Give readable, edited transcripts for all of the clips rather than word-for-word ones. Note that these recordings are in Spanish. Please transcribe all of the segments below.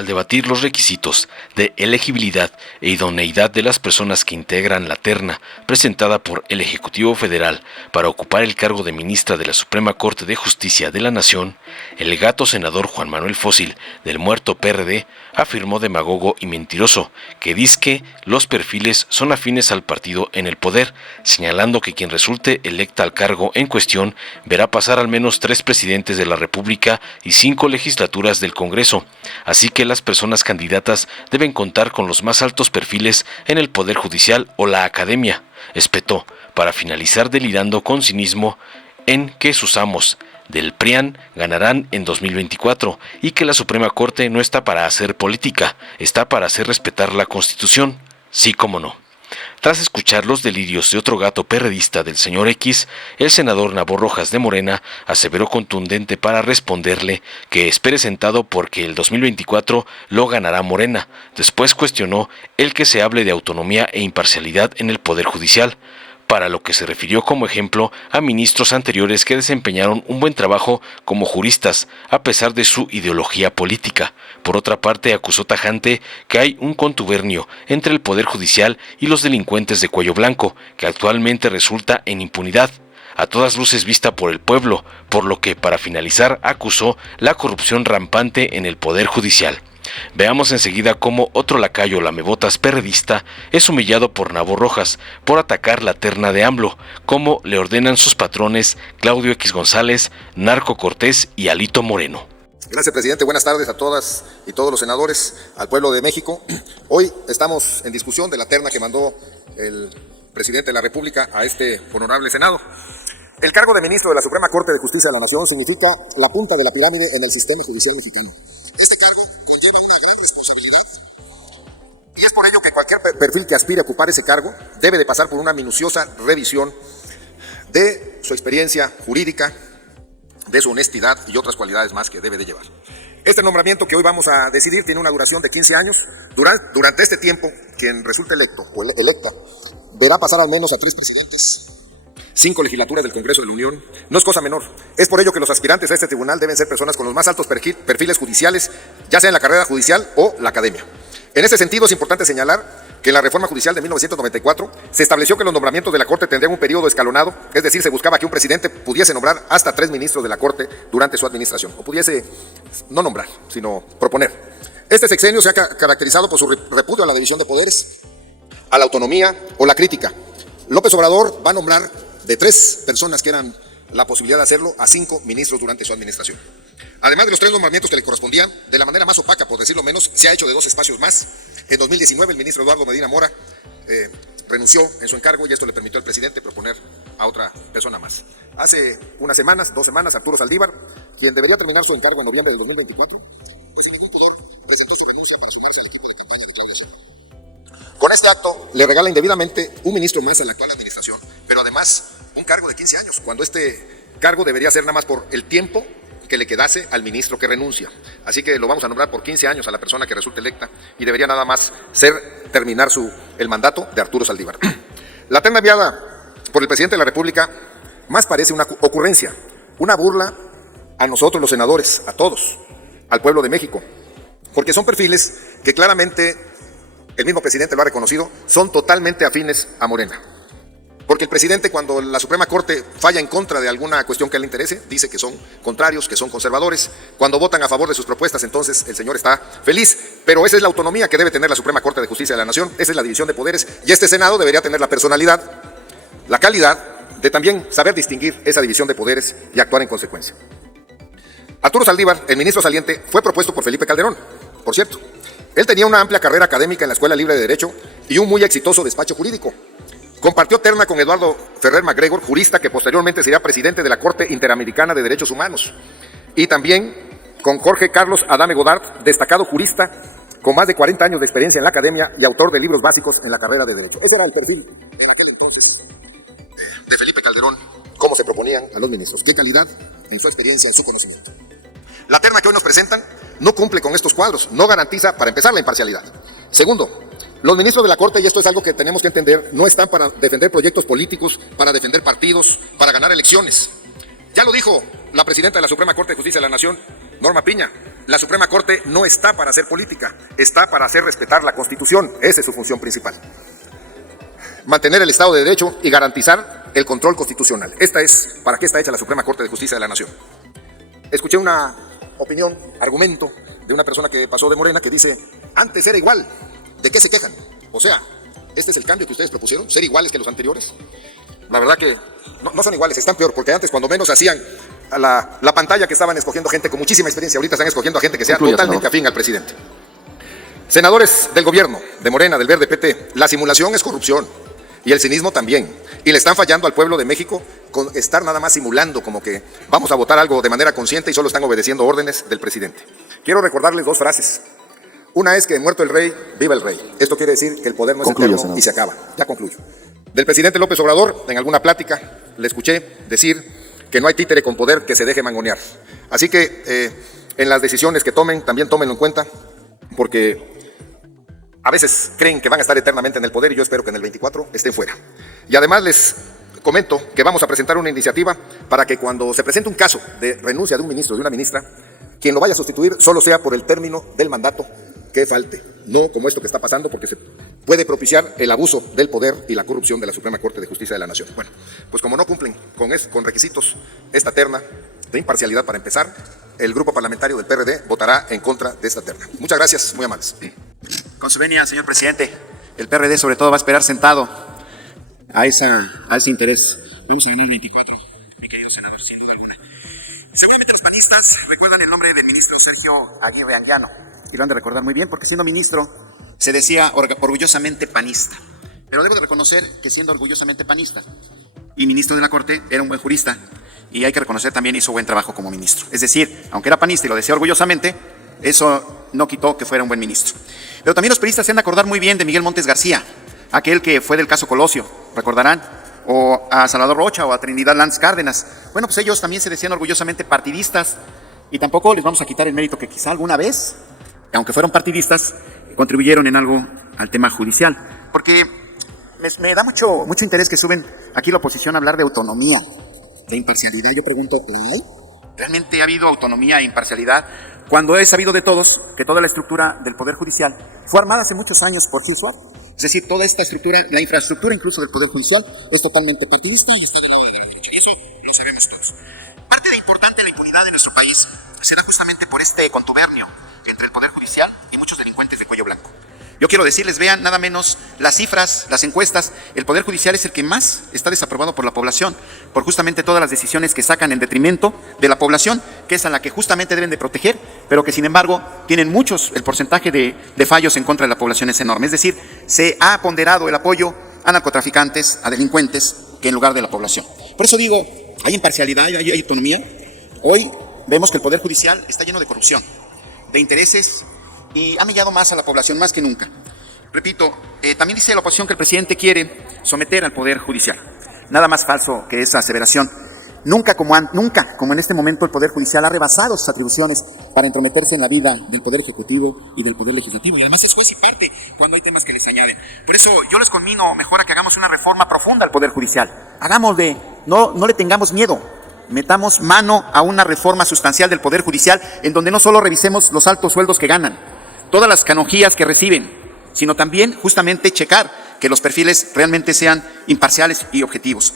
al debatir los requisitos de elegibilidad e idoneidad de las personas que integran la terna presentada por el Ejecutivo Federal para ocupar el cargo de ministra de la Suprema Corte de Justicia de la Nación, el legato senador Juan Manuel Fósil, del muerto PRD, afirmó demagogo y mentiroso que dizque los perfiles son afines al partido en el poder, señalando que quien resulte electa al cargo en cuestión verá pasar al menos 3 presidentes de la República y 5 legislaturas del Congreso, así que las personas candidatas deben contar con los más altos perfiles en el Poder Judicial o la Academia, espetó, para finalizar delirando con cinismo en que sus amos del PRIAN ganarán en 2024 y que la Suprema Corte no está para hacer política, está para hacer respetar la Constitución, sí como no. Tras escuchar los delirios de otro gato perredista del señor X, el senador Nabo Rojas de Morena aseveró contundente para responderle que espere sentado porque el 2024 lo ganará Morena. Después cuestionó el que se hable de autonomía e imparcialidad en el Poder Judicial, para lo que se refirió como ejemplo a ministros anteriores que desempeñaron un buen trabajo como juristas, a pesar de su ideología política. Por otra parte, acusó tajante que hay un contubernio entre el Poder Judicial y los delincuentes de cuello blanco, que actualmente resulta en impunidad, a todas luces vista por el pueblo, por lo que, para finalizar, acusó la corrupción rampante en el Poder Judicial. Veamos enseguida cómo otro lacayo lamebotas perredista es humillado por Nabo Rojas por atacar la terna de AMLO, como le ordenan sus patrones Claudio X González, Narco Cortés y Alito Moreno. Gracias, presidente. Buenas tardes a todas y todos los senadores, al pueblo de México. Hoy estamos en discusión de la terna que mandó el presidente de la República a este honorable Senado. El cargo de ministro de la Suprema Corte de Justicia de la Nación significa la punta de la pirámide en el sistema judicial mexicano. Este cargo conlleva una gran responsabilidad. Y es por ello que cualquier perfil que aspire a ocupar ese cargo debe de pasar por una minuciosa revisión de su experiencia jurídica, de su honestidad y otras cualidades más que debe de llevar. Este nombramiento que hoy vamos a decidir tiene una duración de 15 años. Durante este tiempo, quien resulte electo o electa verá pasar al menos a 3 presidentes, 5 legislaturas del Congreso de la Unión. No es cosa menor. Es por ello que los aspirantes a este tribunal deben ser personas con los más altos perfiles judiciales, ya sea en la carrera judicial o la academia. En este sentido, es importante señalar que en la reforma judicial de 1994 se estableció que los nombramientos de la Corte tendrían un periodo escalonado, es decir, se buscaba que un presidente pudiese nombrar hasta 3 ministros de la Corte durante su administración, o pudiese no nombrar, sino proponer. Este sexenio se ha caracterizado por su repudio a la división de poderes, a la autonomía o la crítica. López Obrador va a nombrar de 3 personas que eran la posibilidad de hacerlo a 5 ministros durante su administración. Además de los 3 nombramientos que le correspondían, de la manera más opaca, por decirlo menos, se ha hecho de 2 espacios más. En 2019 el ministro Eduardo Medina Mora renunció en su encargo y esto le permitió al presidente proponer a otra persona más. Hace 2 semanas, Arturo Saldívar, quien debería terminar su encargo en noviembre del 2024, pues sin ningún pudor presentó su renuncia para sumarse al equipo de campaña de Claudia Sheinbaum. Con este acto le regala indebidamente un ministro más a la actual administración, pero además un cargo de 15 años, cuando este cargo debería ser nada más por el tiempo que le quedase al ministro que renuncia. Así que lo vamos a nombrar por 15 años a la persona que resulte electa y debería nada más terminar el mandato de Arturo Saldívar. La terna enviada por el presidente de la República más parece una ocurrencia, una burla a nosotros los senadores, a todos, al pueblo de México, porque son perfiles que claramente el mismo presidente lo ha reconocido, son totalmente afines a Morena. Porque el presidente, cuando la Suprema Corte falla en contra de alguna cuestión que le interese, dice que son contrarios, que son conservadores. Cuando votan a favor de sus propuestas, entonces el señor está feliz. Pero esa es la autonomía que debe tener la Suprema Corte de Justicia de la Nación, esa es la división de poderes, y este Senado debería tener la personalidad, la calidad de también saber distinguir esa división de poderes y actuar en consecuencia. Arturo Saldívar, el ministro saliente, fue propuesto por Felipe Calderón, por cierto. Él tenía una amplia carrera académica en la Escuela Libre de Derecho y un muy exitoso despacho jurídico. Compartió terna con Eduardo Ferrer MacGregor, jurista que posteriormente sería presidente de la Corte Interamericana de Derechos Humanos, y también con Jorge Carlos Adame Godard, destacado jurista con más de 40 años de experiencia en la academia y autor de libros básicos en la carrera de Derecho. Ese era el perfil en aquel entonces de Felipe Calderón, cómo se proponían a los ministros, qué calidad en su experiencia, en su conocimiento. La terna que hoy nos presentan no cumple con estos cuadros, no garantiza, para empezar, la imparcialidad. Segundo, los ministros de la Corte, y esto es algo que tenemos que entender, no están para defender proyectos políticos, para defender partidos, para ganar elecciones. Ya lo dijo la presidenta de la Suprema Corte de Justicia de la Nación, Norma Piña, la Suprema Corte no está para hacer política, está para hacer respetar la Constitución. Esa es su función principal. Mantener el Estado de Derecho y garantizar el control constitucional. ¿Para qué está hecha la Suprema Corte de Justicia de la Nación? Escuché una opinión, argumento de una persona que pasó de Morena que dice, antes era igual, ¿de qué se quejan? O sea, ¿este es el cambio que ustedes propusieron? ¿Ser iguales que los anteriores? La verdad que no son iguales, están peor, porque antes cuando menos hacían a la pantalla que estaban escogiendo gente con muchísima experiencia, ahorita están escogiendo a gente que sea totalmente afín al presidente. Senadores del gobierno, de Morena, del Verde, PT, la simulación es corrupción y el cinismo también. Y le están fallando al pueblo de México con estar nada más simulando como que vamos a votar algo de manera consciente y solo están obedeciendo órdenes del presidente. Quiero recordarles dos frases. Una es que muerto el rey, viva el rey. Esto quiere decir que el poder no es eterno y se acaba. Ya concluyo. Del presidente López Obrador, en alguna plática, le escuché decir que no hay títere con poder que se deje mangonear. Así que en las decisiones que tomen, también tómenlo en cuenta, porque a veces creen que van a estar eternamente en el poder y yo espero que en el 24 estén fuera. Y además les comento que vamos a presentar una iniciativa para que cuando se presente un caso de renuncia de un ministro o de una ministra, quien lo vaya a sustituir solo sea por el término del mandato que falte, no como esto que está pasando, porque se puede propiciar el abuso del poder y la corrupción de la Suprema Corte de Justicia de la Nación. Bueno, pues como no cumplen con requisitos esta terna de imparcialidad para empezar, el grupo parlamentario del PRD votará en contra de esta terna. Muchas gracias, muy amables. Con su venia, señor presidente, el PRD sobre todo va a esperar sentado a ese interés. Vamos a ganar 24, mi querido senador, sin duda alguna. Seguramente los panistas recuerdan el nombre del ministro Sergio Aguirre Anguiano, y lo han de recordar muy bien porque siendo ministro se decía orgullosamente panista. Pero debo de reconocer que siendo orgullosamente panista y ministro de la Corte era un buen jurista y hay que reconocer también hizo buen trabajo como ministro. Es decir, aunque era panista y lo decía orgullosamente, eso no quitó que fuera un buen ministro. Pero también los periodistas se han de acordar muy bien de Miguel Montes García, aquel que fue del caso Colosio, recordarán, o a Salvador Rocha o a Trinidad Lanz Cárdenas. Bueno, pues ellos también se decían orgullosamente partidistas y tampoco les vamos a quitar el mérito que quizá alguna vez, aunque fueron partidistas, contribuyeron en algo al tema judicial. Porque me da mucho interés que suben aquí la oposición a hablar de autonomía, de imparcialidad. Yo pregunto, ¿realmente ha habido autonomía e imparcialidad? Cuando he sabido de todos que toda la estructura del Poder Judicial fue armada hace muchos años por Gil Suárez. Es decir, toda esta estructura, la infraestructura incluso del Poder Judicial, es totalmente partidista y está del lado de la derecha. Eso lo sabemos todos. Parte de importante de la impunidad de nuestro país se da justamente por este contubernio entre el Poder Judicial y muchos delincuentes de cuello blanco. Yo quiero decirles, vean nada menos las cifras, las encuestas, el Poder Judicial es el que más está desaprobado por la población, por justamente todas las decisiones que sacan en detrimento de la población, que es a la que justamente deben de proteger, pero que sin embargo tienen muchos, el porcentaje de fallos en contra de la población es enorme. Es decir, se ha ponderado el apoyo a narcotraficantes, a delincuentes, que en lugar de la población. Por eso digo, hay imparcialidad, hay autonomía. Hoy vemos que el Poder Judicial está lleno de corrupción, de intereses, y ha humillado más a la población, más que nunca. Repito, también dice la oposición que el presidente quiere someter al Poder Judicial. Nada más falso que esa aseveración. Nunca como en este momento el Poder Judicial ha rebasado sus atribuciones para entrometerse en la vida del Poder Ejecutivo y del Poder Legislativo. Y además es juez y parte cuando hay temas que les añaden. Por eso yo les conmino mejor a que hagamos una reforma profunda al Poder Judicial. No le tengamos miedo. Metamos mano a una reforma sustancial del Poder Judicial en donde no solo revisemos los altos sueldos que ganan, todas las canonjías que reciben, sino también justamente checar que los perfiles realmente sean imparciales y objetivos.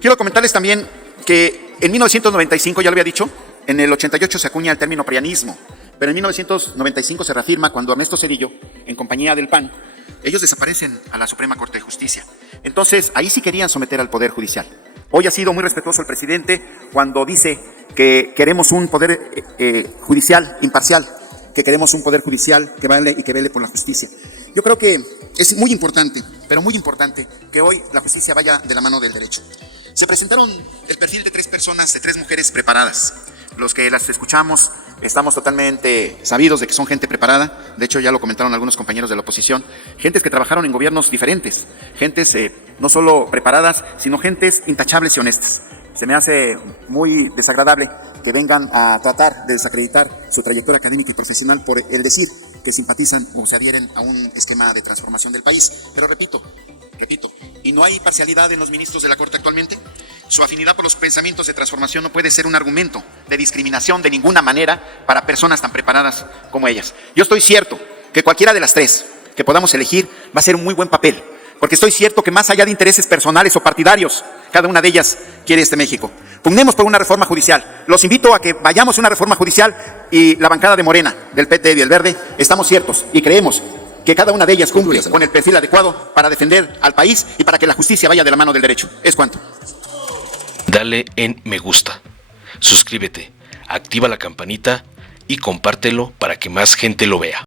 Quiero comentarles también que en 1995, ya lo había dicho, en el 88 se acuña el término prianismo, pero en 1995 se reafirma cuando Ernesto Zedillo, en compañía del PAN, ellos desaparecen a la Suprema Corte de Justicia. Entonces, ahí sí querían someter al Poder Judicial. Hoy ha sido muy respetuoso el presidente cuando dice que queremos un Poder Judicial imparcial, que queremos un Poder Judicial que vale y que vele por la justicia. Yo creo que es muy importante, pero muy importante, que hoy la justicia vaya de la mano del derecho. Se presentaron el perfil de 3 personas, de 3 mujeres preparadas. Los que las escuchamos estamos totalmente sabidos de que son gente preparada. De hecho, ya lo comentaron algunos compañeros de la oposición. Gentes que trabajaron en gobiernos diferentes. Gentes no solo preparadas, sino gentes intachables y honestas. Se me hace muy desagradable que vengan a tratar de desacreditar su trayectoria académica y profesional por el decir que simpatizan o se adhieren a un esquema de transformación del país. Pero repito, ¿y no hay parcialidad en los ministros de la Corte actualmente? Su afinidad por los pensamientos de transformación no puede ser un argumento de discriminación de ninguna manera para personas tan preparadas como ellas. Yo estoy cierto que cualquiera de las tres que podamos elegir va a ser un muy buen papel, porque estoy cierto que más allá de intereses personales o partidarios, cada una de ellas quiere este México. Pugnemos por una reforma judicial. Los invito a que vayamos a una reforma judicial y la bancada de Morena, del PT y del Verde, estamos ciertos y creemos que cada una de ellas cumple con el perfil adecuado para defender al país y para que la justicia vaya de la mano del derecho. Es cuanto. Dale en me gusta, suscríbete, activa la campanita y compártelo para que más gente lo vea.